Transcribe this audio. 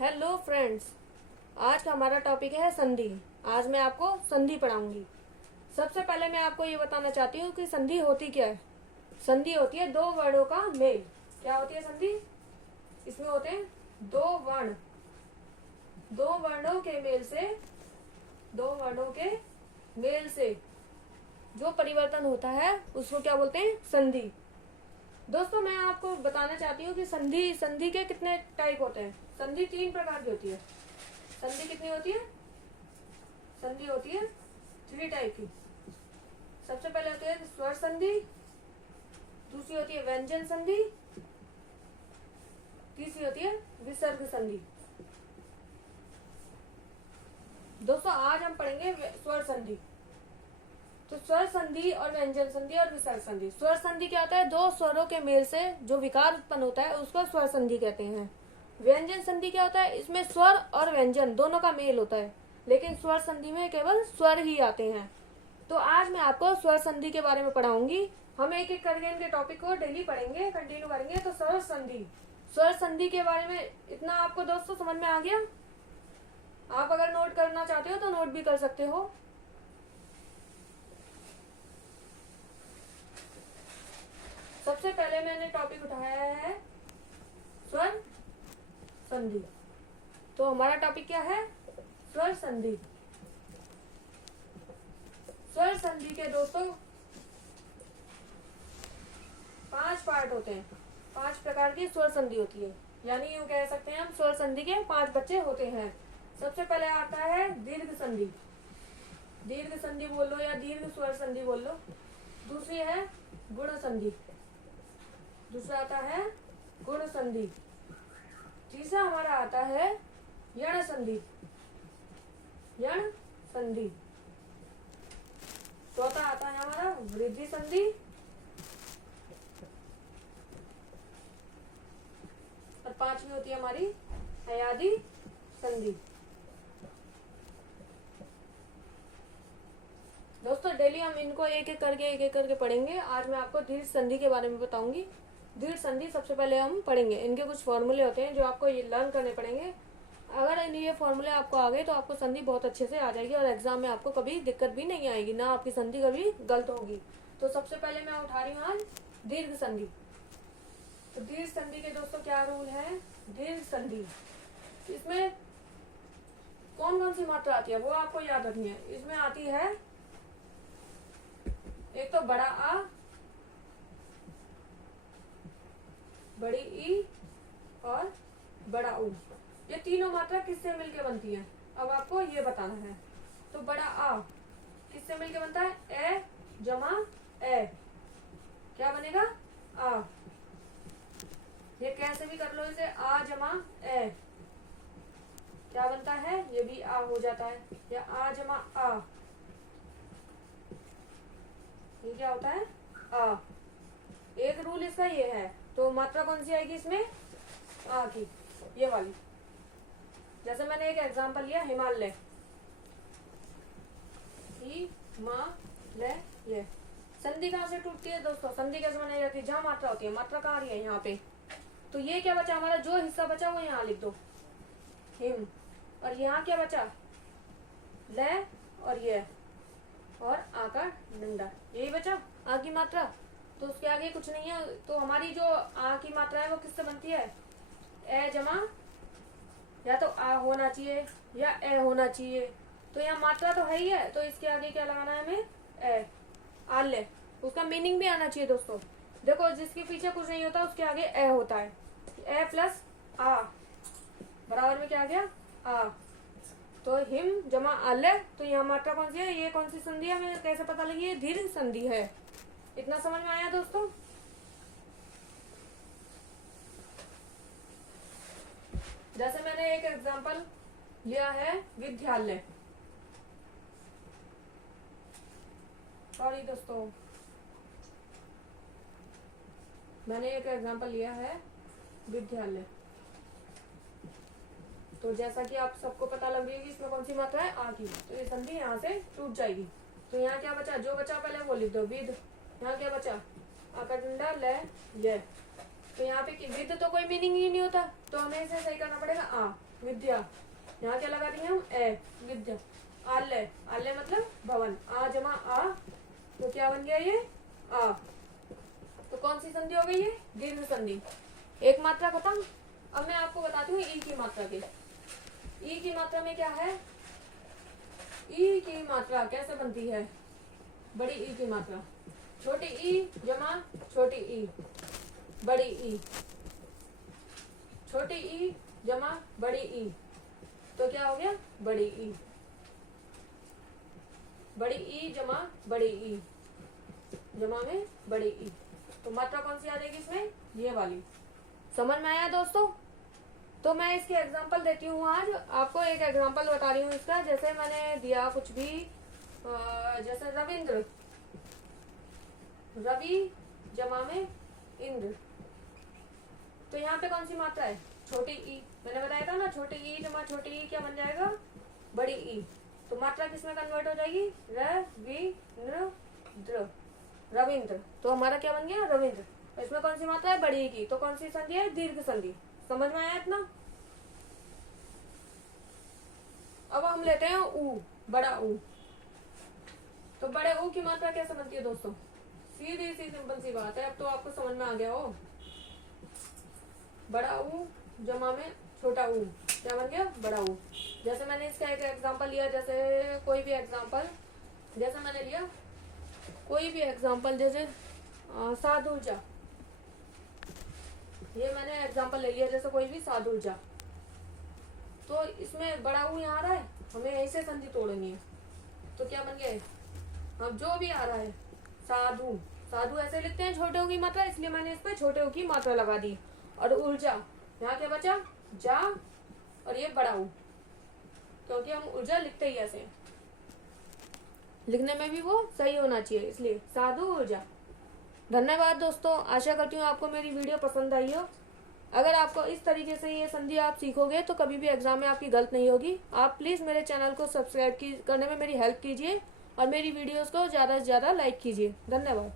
Hello friends, आज का हमारा टॉपिक है संधि। आज मैं आपको संधि पढ़ाऊंगी। सबसे पहले मैं आपको ये बताना चाहती हूँ कि संधि होती क्या है। संधि होती है दो वर्णों का मेल। क्या होती है संधि? इसमें होते हैं दो वर्ण, दो वर्णों के मेल से, दो वर्णों के मेल से जो परिवर्तन होता है उसको क्या बोलते हैं? संधि। दोस्तों, मैं आपको बताना चाहती हूँ कि संधि संधि के कितने टाइप होते हैं। संधि तीन प्रकार की होती है। संधि कितनी होती है? संधि होती है थ्री टाइप की। सबसे पहले होती है स्वर संधि, दूसरी होती है व्यंजन संधि, तीसरी होती है विसर्ग संधि। दोस्तों, आज हम पढ़ेंगे स्वर संधि। तो स्वर संधि और व्यंजन संधि और विसर्ग संधि। स्वर संधि क्या होता है? दो स्वरों के मेल से जो विकार उत्पन्न होता है उसको स्वर संधि कहते हैं। व्यंजन संधि क्या होता है? इसमें स्वर और व्यंजन दोनों का मेल होता है, लेकिन स्वर संधि में केवल स्वर ही आते हैं। तो आज मैं आपको स्वर संधि के बारे में पढ़ाऊंगी। हम एक एक करके इनके टॉपिक को डेली पढ़ेंगे, कंटिन्यू करेंगे। तो स्वर संधि, स्वर संधि के बारे में इतना आपको दोस्तों समझ में आ गया? आप अगर नोट करना चाहते हो तो नोट भी कर सकते हो। सबसे पहले मैंने टॉपिक उठाया है स्वर संधि। तो हमारा टॉपिक क्या है? स्वर संधि। स्वर संधि के दोस्तों 5 पार्ट होते हैं। 5 प्रकार की स्वर संधि होती है, यानी यूं कह सकते हैं हम स्वर संधि के 5 बच्चे होते हैं। सबसे पहले आता है दीर्घ संधि। दीर्घ संधि बोल लो या दीर्घ स्वर संधि बोल लो। दूसरी है गुण संधि। दूसरा आता है गुण संधि। तीसरा हमारा आता है यण संधि। यण संधि। चौथा आता है हमारा वृद्धि संधि। और 5वीं होती है हमारी अयादि संधि। दोस्तों, डेली हम इनको एक एक करके पढ़ेंगे। आज मैं आपको दीर्घ संधि के बारे में बताऊंगी। दीर्घ संधि सबसे पहले हम पढ़ेंगे। इनके कुछ फॉर्मूले होते हैं जो आपको ये लर्न करने पड़ेंगे। अगर ये फॉर्मूले आपको आ गए तो आपको संधि बहुत अच्छे से आ जाएगी और एग्जाम में आपको कभी दिक्कत भी नहीं आएगी, ना आपकी संधि कभी गलत होगी। तो सबसे पहले मैं उठा रही हूँ आज दीर्घ संधि। तो दीर्घ संधि के दोस्तों क्या रूल है? दीर्घ संधि, इसमें कौन कौन सी मात्रा आती है वो आपको याद रखनी है। इसमें आती है एक तो बड़ा आ, बड़ी ई और बड़ा ऊ। ये तीनों मात्रा किससे मिलके बनती है? अब आपको ये बताना है। तो बड़ा आ किससे मिलके बनता है? ए जमा ए। क्या बनेगा? आ। ये कैसे भी कर लो इसे, आ जमा ए क्या बनता है? ये भी आ हो जाता है, या आ जमा आ, ये क्या होता है? आ। एक रूल इसका ये है। तो मात्रा कौन सी आएगी इसमें? आ की, ये वाली। जैसे मैंने एक एग्जांपल लिया हिमालय, हिमालय। संधि कहाँ से टूटती है दोस्तों? संधि कैसे बनाई जाती है? जहां मात्रा होती है। मात्रा कहाँ आ रही है? यहाँ पे। तो ये क्या बचा हमारा? जो हिस्सा बचा वो यहाँ लिख दो, हिम। और यहाँ क्या बचा? ले और ये, और आ का डंडा, यही बचा आ की मात्रा। तो उसके आगे कुछ नहीं है। तो हमारी जो आ की मात्रा है वो किससे बनती है? ए जमा, या तो आ होना चाहिए या ए होना चाहिए। तो यहाँ मात्रा तो है ही है, तो इसके आगे क्या लगाना है हमें? ए। आल्य, उसका मीनिंग भी आना चाहिए दोस्तों। देखो, जिसके पीछे कुछ नहीं होता उसके आगे ए होता है। ए प्लस आ बराबर में क्या आ गया? आ। तो हिम जमा आल्य। तो यहाँ मात्रा कौन सी है? ये कौन सी संधि है? हमें कैसे पता लगी? ये दीर्घ संधि है। इतना समझ में आया दोस्तों? जैसे मैंने एक एग्जांपल लिया है विद्यालय। सॉरी दोस्तों, मैंने एक एग्जांपल लिया है विद्यालय। तो जैसा कि आप सबको पता लग रही है कि इसमें कौन सी मात्रा है? आ की। तो ये संधि यहाँ से टूट जाएगी। तो यहाँ क्या बचा? जो बचा पहले वो लिख दो, विद। यहाँ क्या बचा? आ का डंडा ले ये। तो यहाँ पे विद तो कोई मीनिंग ही नहीं होता, तो हमें इसे सही करना पड़ेगा आ। विद्या, यहाँ क्या लगा दिए हम, ए, विद्या। आलय, आलय मतलब भवन, आ जमा आ, तो क्या बन गया ये, आ। तो कौन सी संधि हो गई है, दीर्घ संधि। एक मात्रा खत्म। अब मैं आपको बताती हूँ ई की मात्रा के। ई की मात्रा में क्या है, ई की मात्रा कैसे बनती है, बड़ी ई की मात्रा, छोटी ई जमा छोटी ई, बड़ी ई, छोटी ई जमा बड़ी ई, तो क्या हो गया, बड़ी ई, बड़ी ई जमा बड़ी ई, जमा में बड़ी ई। तो मात्रा कौन सी आ जाएगी इसमें, ये वाली। समझ में आया दोस्तों। तो मैं इसके एग्जांपल देती हूँ आज आपको, एक एग्जांपल बता रही हूँ इसका। जैसे मैंने दिया कुछ भी, जैसे रविंद्र, रवि जमा में इंद्र, तो यहाँ पे कौन सी मात्रा है, छोटी ई। मैंने बताया था ना, छोटी ई जमा छोटी ई क्या बन जाएगा, बड़ी ई। तो मात्रा किसमें कन्वर्ट हो जाएगी, रविंद्र, रविंद्र। तो हमारा क्या बन गया, रविंद्र। तो इसमें कौन सी मात्रा है, बड़ी ई की। तो कौन सी संधि है, दीर्घ संधि। समझ में आया इतना। अब हम लेते हैं ऊ, बड़ा ऊ। तो बड़े ऊ की मात्रा कैसे बनती है दोस्तों, सीधी सी सिंपल सी बात है। अब तो आपको समझ में आ गया हो। बड़ा ऊ जमा में छोटा ऊ, क्या बन गया, बड़ा ऊ। जैसे मैंने इसका एक एग्जांपल लिया, जैसे कोई भी एग्जांपल, जैसे मैंने लिया कोई भी एग्जांपल, जैसे साधुजा, ये मैंने एग्जांपल ले लिया, जैसे कोई भी साधुजा। तो इसमें बड़ा ऊ यहाँ आ रहा है, हमें ऐसे संधि तोड़नी है। तो क्या बन गया, अब जो भी आ रहा है, साधु, साधु ऐसे लिखते हैं छोटे ऊ की मात्रा, इसलिए मैंने इस पे छोटे ऊ की मात्रा लगा दी। और ऊर्जा, यहाँ क्या बचा, जा, और ये बड़ा ऊ, क्योंकि हम ऊर्जा लिखते ही ऐसे, लिखने में भी वो सही होना चाहिए, इसलिए साधु ऊर्जा। धन्यवाद दोस्तों, आशा करती हूँ आपको मेरी वीडियो पसंद आई हो। अगर आपको इस तरीके से ये संधि आप सीखोगे तो कभी भी एग्जाम में आपकी गलत नहीं होगी। आप प्लीज़ मेरे चैनल को सब्सक्राइब करने में मेरी हेल्प कीजिए और मेरी वीडियोस को ज़्यादा से ज़्यादा लाइक कीजिए। धन्यवाद।